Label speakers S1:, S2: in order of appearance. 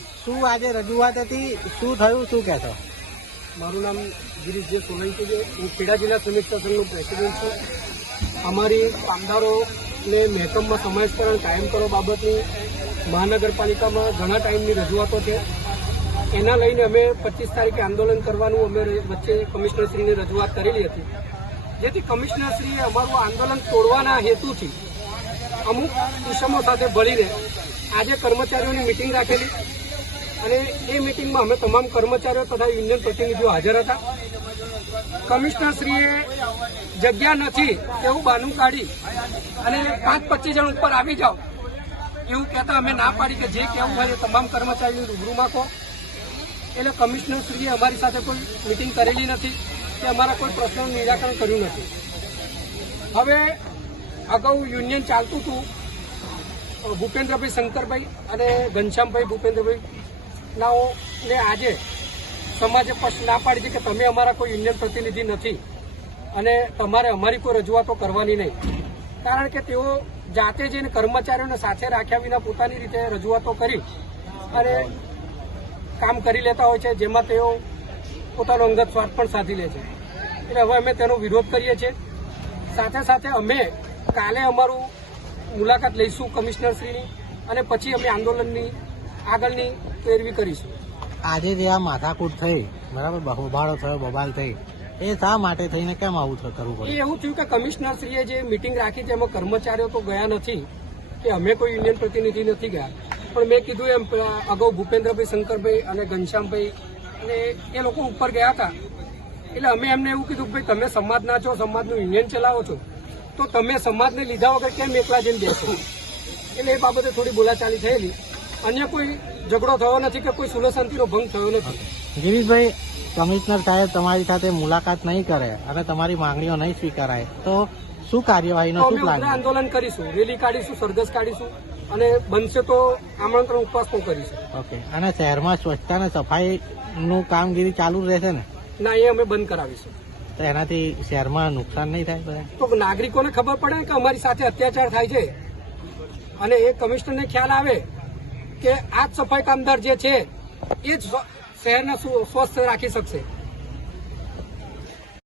S1: શું આજે રજૂઆત હતી? શું થયું? શું કહેશો?
S2: મારું નામ ગિરીશ જે સોલંકી છે. હું ખેડા જિલ્લા શ્રમિક સંઘનું પ્રેસિડેન્ટ છું. અમારી કામદારોને મહેકમમાં સમાવેશકરણ કાયમ કરો બાબતની મહાનગરપાલિકામાં ઘણા ટાઈમની રજૂઆતો છે. એના લઈને અમે પચીસ તારીખે આંદોલન કરવાનું અમે વચ્ચે કમિશનરશ્રીની રજૂઆત કરેલી હતી. જેથી કમિશનરશ્રીએ અમારું આંદોલન તોડવાના હેતુથી અમુક ઇસમો સાથે ભળીને આજે કર્મચારીઓની મિટિંગ રાખેલી. અને એ મિટિંગમાં અમે તમામ કર્મચારીઓ તથા યુનિયન પ્રતિનિધિઓ હાજર હતા. કમિશનરશ્રીએ જગ્યા નથી એવું બાનું કાઢી અને પાંચ પચીસ જણ ઉપર આવી જાઓ એવું કહેતા અમે ના પાડી કે જે કહેવું હોય એ તમામ કર્મચારીઓને રૂબરૂમાં કહો એટલે કમિશનરશ્રીએ અમારી સાથે કોઈ મિટિંગ કરેલી નથી કે અમારા કોઈ પ્રશ્નનું નિરાકરણ કર્યું નથી. હવે અગાઉ યુનિયન ચાલતું હતું ભૂપેન્દ્રભાઈ શંકરભાઈ અને ઘનશ્યામભાઈ ભૂપેન્દ્રભાઈ નાઓ ને આજે સમાજે સ્પષ્ટ ના પાડી છે કે તમે અમારા કોઈ યુનિયન પ્રતિનિધિ નથી અને તમારે અમારી કોઈ રજૂઆતો કરવાની નહીં. કારણ કે તેઓ જાતે જઈને કર્મચારીઓને સાથે રાખ્યા વિના પોતાની રીતે રજૂઆતો કરી અને કામ કરી લેતા હોય છે, જેમાં તેઓ પોતાનો અંગત સ્વાર્થ પણ સાધી લે છે. એટલે હવે અમે તેનો વિરોધ કરીએ છીએ. સાથે સાથે અમે કાલે અમારું મુલાકાત લઈશું કમિશનરશ્રીની અને પછી અમે આંદોલનની આગળની પેરવી કરીશું.
S1: આજે જે આ માથાકૂટ થઈ બરાબર બહોબાળો થયો બબાલ થઈ એ શા માટે થઈને કેમ આવું કરવું
S2: એ એવું થયું કે કમિશનરશ્રીએ જે મિટિંગ રાખી છે એમાં કર્મચારીઓ તો ગયા નથી કે અમે કોઈ યુનિયન પ્રતિનિધિ નથી ગયા પણ મેં કીધું એમ અગાઉ ભૂપેન્દ્રભાઈ શંકરભાઈ અને ઘનશ્યામભાઈ અને એ લોકો ઉપર ગયા હતા. એટલે અમે એમને એવું કીધું કે ભાઈ તમે સમાજના છો સમાજનું યુનિયન ચલાવો છો તો તમે સમાજને લીધા વગર કેમ એકલા જઈને બેસો? એટલે એ બાબતે થોડી બોલાચાલી થયેલી. અન્ય કોઈ ઝઘડો થયો નથી કે કોઈ સુલશાંતિનો ભંગ થયો નથી?
S1: ગિરીશભાઈ કમિશનર સાહેબ તમારી સાથે મુલાકાત નહીં કરે અને તમારી માંગણીઓ નહીં સ્વીકારાય તો શું કાર્યવાહીનો શું પ્લાન
S2: આંદોલન કરીશું રેલી કાઢીશું સરઘસ કાઢીશું અને બનશે તો આમંત્રણ ઉપવાસ પણ કરીશું.
S1: ઓકે અને શહેરમાં સ્વચ્છતા અને સફાઈનું કામગીરી ચાલુ રહેશે ને?
S2: ના એ અમે બંધ કરાવીશું.
S1: તો એનાથી શહેરમાં નુકસાન નહીં થાય બધા?
S2: તો નાગરિકોને ખબર પડે કે અમારી સાથે અત્યાચાર થાય છે. અને એ કમિશનરને ખ્યાલ આવે કે આ સફાઈ કામદાર જે છે એ જ શહેરને સ્વ- સ્વસ્થ રાખી શકશે.